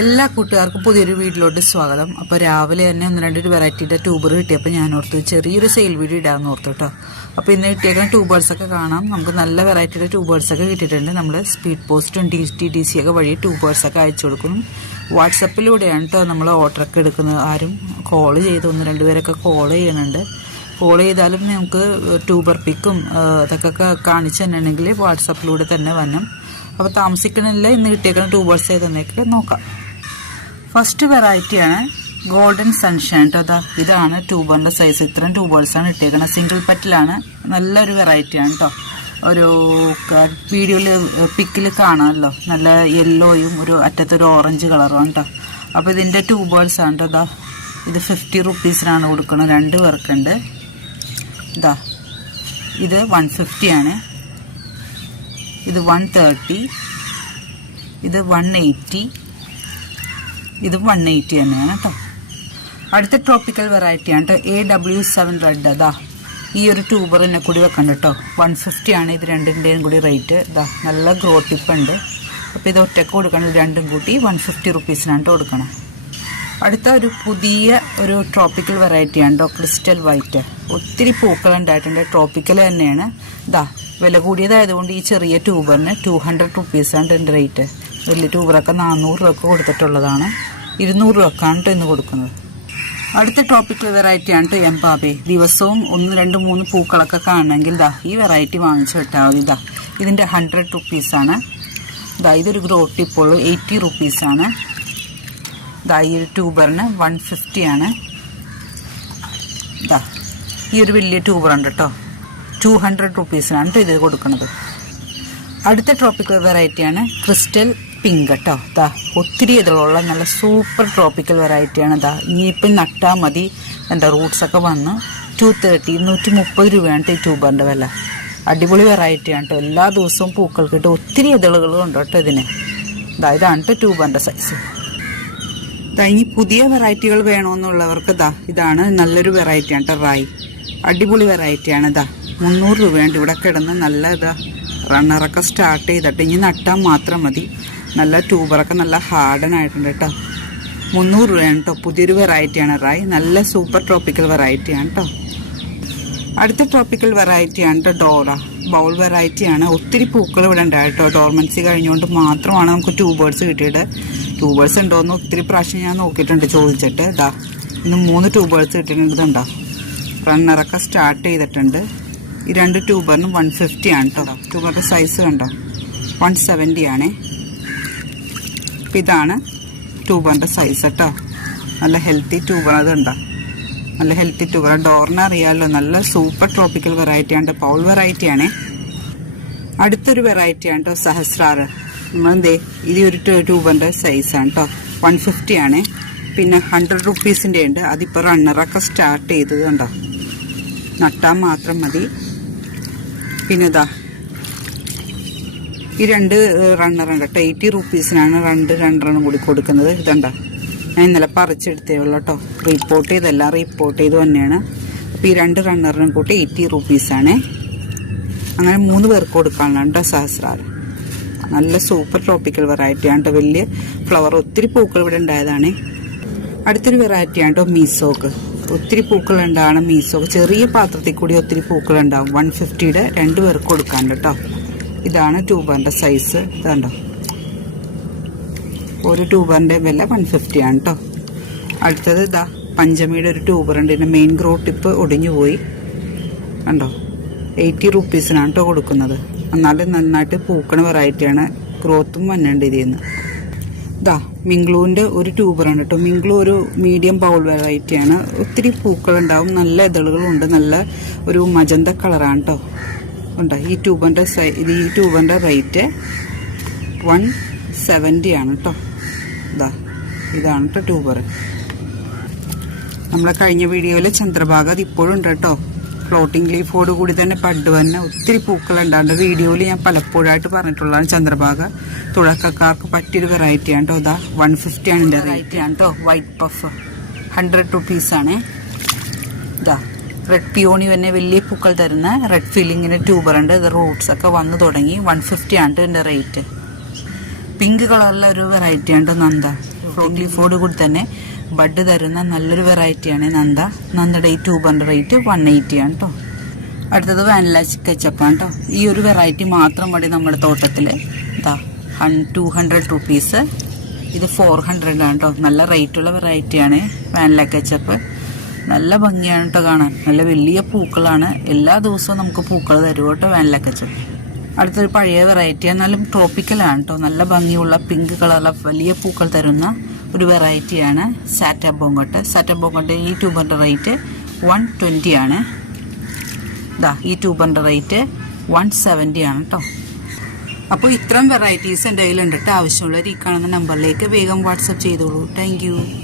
എല്ലാ കൂട്ടുകാർക്കും പുതിയൊരു വീഡിയോയിലോട്ട് സ്വാഗതം. അപ്പോൾ രാവിലെ തന്നെ ഒന്ന് രണ്ട് വെറൈറ്റിയുടെ ട്യൂബർ കിട്ടിയപ്പോൾ ഞാൻ ഓർത്തു ചെറിയൊരു സെയിൽ വീഡിയോ ഇടാമെന്ന് ഓർത്തു കേട്ടോ. അപ്പോൾ ഇന്ന് കിട്ടിയേക്കുന്ന ട്യൂബേഴ്സൊക്കെ കാണാം. നമുക്ക് നല്ല വെറൈറ്റിയുടെ ട്യൂബേഴ്സൊക്കെ കിട്ടിയിട്ടുണ്ട്. നമ്മൾ സ്പീഡ് പോസ്റ്റും DTDC ഒക്കെ വഴി ട്യൂബേഴ്സൊക്കെ അയച്ചു കൊടുക്കണം. വാട്സപ്പിലൂടെയാണ് കേട്ടോ നമ്മൾ ഓർഡറൊക്കെ എടുക്കുന്നത്. ആരും കോൾ ചെയ്ത് ഒന്ന് രണ്ടുപേരൊക്കെ കോൾ ചെയ്യുന്നുണ്ട്. കോൾ ചെയ്താലും നമുക്ക് ട്യൂബർ പിക്കും അതൊക്കെ കാണിച്ചു തന്നെയാണെങ്കിൽ വാട്സപ്പിലൂടെ തന്നെ വരണം. അപ്പോൾ താമസിക്കണില്ല. ഇന്ന് കിട്ടിയേക്കുന്ന ട്യൂബേഴ്സ് ഏതെന്നൊക്കെ നോക്കാം. ഫസ്റ്റ് വെറൈറ്റിയാണ് ഗോൾഡൻ സൺഷൈൻ കേട്ടോ. ഇതാണ് ട്യൂബറിൻ്റെ സൈസ്. ഇത്രയും ട്യൂബേഴ്സാണ് ഇട്ടേക്കുന്നത്. സിംഗിൾ പെറ്റലാണ്. നല്ലൊരു വെറൈറ്റിയാണ് കേട്ടോ. ഒരു വീഡിയോയിൽ പിക്കിൽ കാണാമല്ലോ, നല്ല യെല്ലോയും ഒരു അറ്റത്തൊരു ഓറഞ്ച് കളറുമാണ് കേട്ടോ. അപ്പോൾ ഇതിൻ്റെ ട്യൂബേഴ്സാണ് കേട്ടോ. ഇത് 50 റുപ്പീസിനാണ് കൊടുക്കുന്നത്. 2 പേർക്കുണ്ട്. ഇത് 150 ആണ്. ഇത് 130, ഇത് 180, ഇത് 180 തന്നെയാണ് കേട്ടോ. അടുത്ത ട്രോപ്പിക്കൽ വെറൈറ്റിയാണ് കേട്ടോ. AW7 red. ഈ ഒരു ട്യൂബറിനെ കൂടി വെക്കണ്ട കേട്ടോ. 150 ആണ് ഇത് രണ്ടിൻ്റെയും കൂടി റേറ്റ്. നല്ല ഗ്രോ ടിപ്പ് ഉണ്ട്. അപ്പോൾ ഇത് ഒറ്റക്ക് കൊടുക്കണം. രണ്ടും കൂട്ടി 150 റുപ്പീസിനാണ് കൊടുക്കണം. അടുത്ത ഒരു പുതിയ ഒരു ട്രോപ്പിക്കൽ വെറൈറ്റിയാണ് കേട്ടോ. Crystal white. ഒത്തിരി പൂക്കൾ ഉണ്ടായിട്ടുണ്ട്. ട്രോപ്പിക്കൽ തന്നെയാണ്. വില കൂടിയതായതുകൊണ്ട് ഈ ചെറിയ ട്യൂബറിന് 200 റുപ്പീസാണ് എൻ്റെ റേറ്റ്. വലിയ ട്യൂബറൊക്കെ 400 രൂപ കൊടുത്തിട്ടുള്ളതാണ്. 200 രൂപക്കാണ് ഇന്ന് കൊടുക്കുന്നത്. അടുത്ത ട്രോപ്പിക്കൽ വെറൈറ്റിയാണ് കേട്ടോ എംബാബെ. ദിവസവും 1, 2, 3 പൂക്കളൊക്കെ കാണണമെങ്കിൽ ഈ വെറൈറ്റി വാങ്ങിച്ചു വിട്ടാൽ മതി. ഇതിൻ്റെ 100 റുപ്പീസാണ്. ഇതൊരു ഗ്രോ ടിപ്പുള്ളൂ. 80 റുപ്പീസാണ്. ഈ ഒരു ട്യൂബറിന് 150 ആണ്. ഈ ഒരു വലിയ ട്യൂബറുണ്ട് കേട്ടോ. 200 റുപ്പീസിനാണ് ഇത് കൊടുക്കുന്നത്. അടുത്ത ട്രോപ്പിക്കൽ വെറൈറ്റിയാണ് ക്രിസ്റ്റൽ പിങ്ക് കേട്ടോ. ഒത്തിരി ഇതിലുള്ള നല്ല സൂപ്പർ ട്രോപ്പിക്കൽ വെറൈറ്റിയാണ്. ഇനിയിപ്പം നട്ടാൽ മതി. റൂട്ട്സൊക്കെ വന്ന് 230, 130 രൂപയാണ് ഈ ട്യൂബറിൻ്റെ വില. അടിപൊളി വെറൈറ്റിയാണ് കേട്ടോ. എല്ലാ ദിവസവും പൂക്കൾ കിട്ടും. ഒത്തിരി ഇതളുകളും ഉണ്ട് കേട്ടോ ഇതിന്. ഇതാണ് കേട്ടോ ട്യൂബറിൻ്റെ സൈസ്. ഇനി പുതിയ വെറൈറ്റികൾ വേണമെന്നുള്ളവർക്ക് ഇതാണ് നല്ലൊരു വെറൈറ്റിയാണ് കേട്ടോ. റായ് അടിപൊളി വെറൈറ്റിയാണ്. 300 രൂപയുണ്ട്. ഇവിടെ കിടന്ന് നല്ല റണ്ണറൊക്കെ സ്റ്റാർട്ട് ചെയ്തിട്ട് ഇനി നട്ടാൽ മാത്രം മതി. നല്ല ട്യൂബറൊക്കെ നല്ല ഹാർഡനായിട്ടുണ്ട് കേട്ടോ. 300 രൂപയാണ് കേട്ടോ. പുതിയൊരു വെറൈറ്റിയാണ് റായ്. നല്ല സൂപ്പർ ട്രോപ്പിക്കൽ വെറൈറ്റിയാണ് കേട്ടോ. അടുത്ത ട്രോപ്പിക്കൽ വെറൈറ്റിയാണ് കേട്ടോ ഡോറ. ബൗൾ വെറൈറ്റിയാണ്. ഒത്തിരി പൂക്കൾ ഇവിടെ ഉണ്ടായി കേട്ടോ. ഡോർമൻസി കഴിഞ്ഞുകൊണ്ട് മാത്രമാണ് നമുക്ക് ട്യൂബേഴ്സ് കിട്ടിയിട്ട്. ട്യൂബേഴ്സ് ഉണ്ടോയെന്ന് ഒത്തിരി പ്രാവശ്യം ഞാൻ നോക്കിയിട്ടുണ്ട് ചോദിച്ചിട്ട്. ഇന്ന് 3 ട്യൂബേഴ്സ് കിട്ടിയിട്ടുണ്ട്. റണ്ണറൊക്കെ സ്റ്റാർട്ട് ചെയ്തിട്ടുണ്ട്. ഈ 2 ട്യൂബറിനും 150 ആണ് കേട്ടോ. ട്യൂബറിൻ്റെ സൈസ് കണ്ടോ. 170 ആണ്. അപ്പം ഇതാണ് ട്യൂബറിൻ്റെ സൈസ് കേട്ടോ. നല്ല ഹെൽത്തി ട്യൂബർ. അതുണ്ടോ, നല്ല ഹെൽത്തി ട്യൂബർ. ഡോറിനെ അറിയാമല്ലോ. നല്ല സൂപ്പർ ട്രോപ്പിക്കൽ വെറൈറ്റിയാണ്. പൗൾ വെറൈറ്റിയാണ്. അടുത്തൊരു വെറൈറ്റിയാണ് കേട്ടോ സഹസ്രാറ്. ഇത് ഒരു ട്യൂബറിൻ്റെ സൈസാണ് കേട്ടോ. 150 ആണ്. പിന്നെ 100 റുപ്പീസിൻ്റെ ഉണ്ട്. അതിപ്പോൾ റണ്ണറൊക്കെ സ്റ്റാർട്ട് ചെയ്തത് കണ്ടോ. നട്ടാൽ മാത്രം മതി. പിന്നെ ഈ 2 റണ്ണറുണ്ട് കേട്ടോ. 80 റുപ്പീസിനാണ് 2 രണ്ടെണ്ണം കൂടി കൊടുക്കുന്നത്. ഇതുണ്ടോ, ഞാൻ ഇന്നലെ പറിച്ചെടുത്തേ ഉള്ളൂ കേട്ടോ. റിപ്പോർട്ട് ചെയ്തെല്ലാം റിപ്പോർട്ട് ചെയ്ത് തന്നെയാണ്. അപ്പോൾ ഈ 2 റണ്ണറിനും കൂട്ടി 80 റുപ്പീസാണ്. അങ്ങനെ 3 പേർക്ക് കൊടുക്കാനുള്ളതാണ് കേട്ടോ സഹസ്രാറ്. നല്ല സൂപ്പർ ട്രോപ്പിക്കൽ വെറൈറ്റിയാണ് കേട്ടോ. വലിയ ഫ്ലവർ, ഒത്തിരി പൂക്കൾ ഇവിടെ ഉണ്ടായതാണ്. അടുത്തൊരു വെറൈറ്റിയാണ് കേട്ടോ മീസോക്ക്. ഒത്തിരി പൂക്കൾ ഉണ്ടാവണം മീസോക്ക്. ചെറിയ പാത്രത്തിൽ കൂടി ഒത്തിരി പൂക്കൾ ഉണ്ടാവും. 150യുടെ 2 പേർക്ക് കൊടുക്കാണ്ട് കേട്ടോ. ഇതാണ് ട്യൂബറിൻ്റെ സൈസ്. ഇതുണ്ടോ, ഒരു ട്യൂബറിൻ്റെ വില 150 ആണ് കേട്ടോ. അടുത്തത് പഞ്ചമിയുടെ ഒരു ട്യൂബറുണ്ട്. ഇതിൻ്റെ മെയിൻ ഗ്രോ ടിപ്പ് ഒടിഞ്ഞു പോയി കണ്ടോ. 80 റുപ്പീസിനാണ് കേട്ടോ കൊടുക്കുന്നത്. എന്നാലും നന്നായിട്ട് പൂക്കണ വെറൈറ്റിയാണ്. ഗ്രോത്തും വന്നുണ്ട് ഇതിൽ നിന്ന്. മിംഗ്ലൂവിൻ്റെ ഒരു ട്യൂബറാണ് കേട്ടോ. മിംഗ്ലൂ ഒരു മീഡിയം ബൗൾ വെറൈറ്റിയാണ്. ഒത്തിരി പൂക്കളുണ്ടാവും. നല്ല ഇതളുകളുണ്ട്. നല്ല ഒരു മജന്ത കളറാണ് കേട്ടോ. ഉണ്ടോ, ഈ ട്യൂബറിൻ്റെ റേറ്റ് 170 ആണ് കേട്ടോ. ഇതാണ് കേട്ടോ ട്യൂബർ. നമ്മളെ കഴിഞ്ഞ വീഡിയോയിൽ ചന്ദ്രഭാഗ അത് ഇപ്പോഴും ഉണ്ട് കേട്ടോ. ഫ്ലോട്ടിംഗ് ലീഫോട് കൂടി തന്നെ പഡ് തന്നെ ഒത്തിരി പൂക്കളുണ്ടാണ്ട്. വീഡിയോയിൽ ഞാൻ പലപ്പോഴായിട്ട് പറഞ്ഞിട്ടുള്ളതാണ്. ചന്ദ്രഭാഗ തുടക്കക്കാർക്ക് പറ്റിയൊരു വെറൈറ്റിയാണ് കേട്ടോ. 150 ആണ് എൻ്റെ റേറ്റിയാണ് കേട്ടോ. വൈറ്റ് പഫ് 100 റുപ്പീസാണ്. റെഡ് പിയോണി തന്നെ വലിയ പൂക്കൾ തരുന്ന റെഡ് ഫീലിങ്ങിൻ്റെ ട്യൂബറുണ്ട്. ഇത് റൂട്ട്സൊക്കെ വന്നു തുടങ്ങി. 150 ആണ് എൻ്റെ റേറ്റ്. പിങ്ക് കളറിലെ ഒരു വെറൈറ്റി ഉണ്ട് നന്ദ. ഫ്ലോട്ടിഫോട് കൂടി തന്നെ ബഡ് തരുന്ന നല്ലൊരു വെറൈറ്റിയാണ് നന്ദയുടെ ഈ ട്യൂബറിൻ്റെ റേറ്റ് 180 ആണ് കേട്ടോ. അടുത്തത് വാനില കെച്ചപ്പാണ് കേട്ടോ. ഈ ഒരു വെറൈറ്റി മാത്രം മതി നമ്മുടെ തോട്ടത്തിൽ. ഇതാ 200 റുപ്പീസ്. ഇത് 400 ആണ് കേട്ടോ. നല്ല റേറ്റുള്ള വെറൈറ്റിയാണ് വാനില കെച്ചപ്പ്. നല്ല ഭംഗിയാണ് കേട്ടോ കാണാൻ. നല്ല വലിയ പൂക്കളാണ്. എല്ലാ ദിവസവും നമുക്ക് പൂക്കൾ തരും കേട്ടോ വാനില കെച്ചപ്പ്. അടുത്തൊരു പഴയ വെറൈറ്റിയാണ്. നല്ല ട്രോപ്പിക്കലാണ് കേട്ടോ. നല്ല ഭംഗിയുള്ള പിങ്ക് കളറുള്ള വലിയ പൂക്കൾ തരുന്ന ഒരു വെറൈറ്റിയാണ് സാറ്റബോങ്കട്ട്. ഈ ട്യൂബറിൻ്റെ റേറ്റ് 120 ആണ്. ഈ ട്യൂബറിൻ്റെ റേറ്റ് 170 ആണ് കേട്ടോ. അപ്പോൾ ഇത്രയും വെറൈറ്റീസ് എൻ്റെ കയ്യിലുണ്ട് കേട്ടോ. ആവശ്യമുള്ളവർ ഈ കാണുന്ന നമ്പറിലേക്ക് വേഗം വാട്സപ്പ് ചെയ്തോളൂ. Thank you.